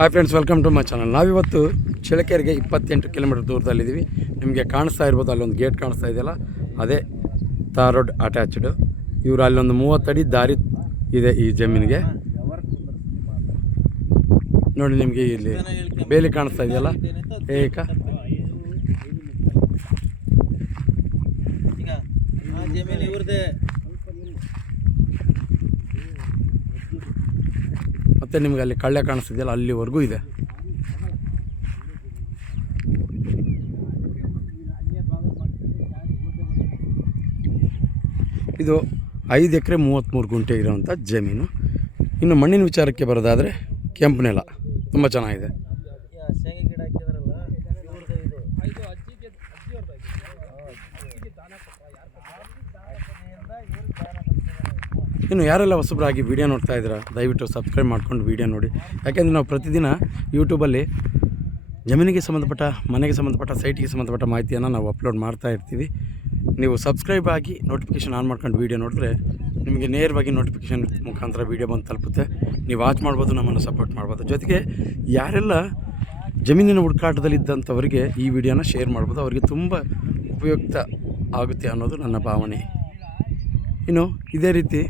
Hi friends welcome to my channel ನಾವಿವತ್ತು ಚಿಳಕೆರೆಗೆ ಇಪ್ಪತ್ತೆಂಟು ಕಿಲೋಮೀಟರ್ ದೂರದಲ್ಲಿದ್ದೀವಿ. ನಿಮಗೆ ಕಾಣಿಸ್ತಾ ಇರ್ಬೋದು, ಅಲ್ಲೊಂದು ಗೇಟ್ ಕಾಣಿಸ್ತಾ ಇದೆಯಲ್ಲ? ಅದೇ ತಾರ್ ರೋಡ್ ಅಟ್ಯಾಚ್ಡು ಇವರು ಅಲ್ಲೊಂದು ಮೂವತ್ತಡಿ ದಾರಿ ಇದೆ ಈ ಜಮೀನಿಗೆ. ನೋಡಿ ನಿಮಗೆ ಇಲ್ಲಿ ಬೇಲಿ ಕಾಣಿಸ್ತಾ ಇದೆಯಲ್ಲ? ಏಕ. ಜಮೀನು ಇವ್ರದೇ ಮತ್ತು ನಿಮಗೆ ಅಲ್ಲಿ ಕಳ್ಳೆ ಕಾಣಿಸ್ತಿದೆಯಲ್ಲ, ಅಲ್ಲಿವರೆಗೂ ಇದೆ. ಇದು ಐದು ಎಕರೆ ಮೂವತ್ತ್ಮೂರು ಗುಂಟೆ ಇರೋವಂಥ ಜಮೀನು. ಇನ್ನು ಮಣ್ಣಿನ ವಿಚಾರಕ್ಕೆ ಬರೋದಾದರೆ ಕೆಂಪು ನೆಲ, ತುಂಬ ಚೆನ್ನಾಗಿದೆ. ಇನ್ನು ಯಾರೆಲ್ಲ ಹೊಸಬ್ರಾಗಿ ವಿಡಿಯೋ ನೋಡ್ತಾ ಇದ್ದೀರಾ, ದಯವಿಟ್ಟು ಸಬ್ಸ್ಕ್ರೈಬ್ ಮಾಡ್ಕೊಂಡು ವೀಡಿಯೋ ನೋಡಿ. ಯಾಕೆಂದರೆ ನಾವು ಪ್ರತಿದಿನ ಯೂಟ್ಯೂಬಲ್ಲಿ ಜಮೀನಿಗೆ ಸಂಬಂಧಪಟ್ಟ, ಮನೆಗೆ ಸಂಬಂಧಪಟ್ಟ ಸೈಟಿಗೆ ಸಂಬಂಧಪಟ್ಟ ಮಾಹಿತಿಯನ್ನು ನಾವು ಅಪ್ಲೋಡ್ ಮಾಡ್ತಾ ಇರ್ತೀವಿ. ನೀವು ಸಬ್ಸ್ಕ್ರೈಬ್ ಆಗಿ ನೋಟಿಫಿಕೇಷನ್ ಆನ್ ಮಾಡ್ಕೊಂಡು ವೀಡಿಯೋ ನೋಡಿದ್ರೆ ನಿಮಗೆ ನೇರವಾಗಿ ನೋಟಿಫಿಕೇಷನ್ ಮುಖಾಂತರ ವಿಡಿಯೋ ಬಂದು ತಲುಪುತ್ತೆ. ನೀವು ವಾಚ್ ಮಾಡ್ಬೋದು, ನಮ್ಮನ್ನು ಸಪೋರ್ಟ್ ಮಾಡ್ಬೋದು. ಜೊತೆಗೆ ಯಾರೆಲ್ಲ ಜಮೀನಿನ ಹುಡುಕಾಟದಲ್ಲಿದ್ದಂಥವರಿಗೆ ಈ ವಿಡಿಯೋನ ಶೇರ್ ಮಾಡ್ಬೋದು, ಅವರಿಗೆ ತುಂಬ ಉಪಯುಕ್ತ ಆಗುತ್ತೆ ಅನ್ನೋದು ನನ್ನ ಭಾವನೆ. ಇನ್ನು ಇದೇ ರೀತಿ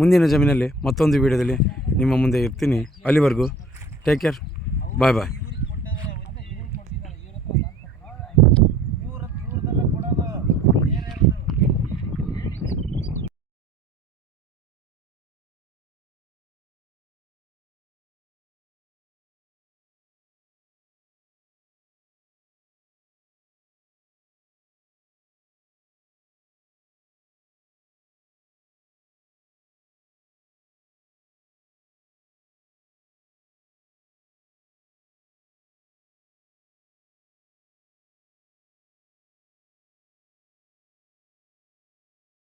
ಮುಂದಿನ ಜಮೀನಲ್ಲಿ ಮತ್ತೊಂದು ವೀಡಿಯೋದಲ್ಲಿ ನಿಮ್ಮ ಮುಂದೆ ಇರ್ತೀನಿ. ಅಲ್ಲಿವರೆಗೂ ಟೇಕ್ ಕೇರ್ ಬಾಯ್ ಬಾಯ್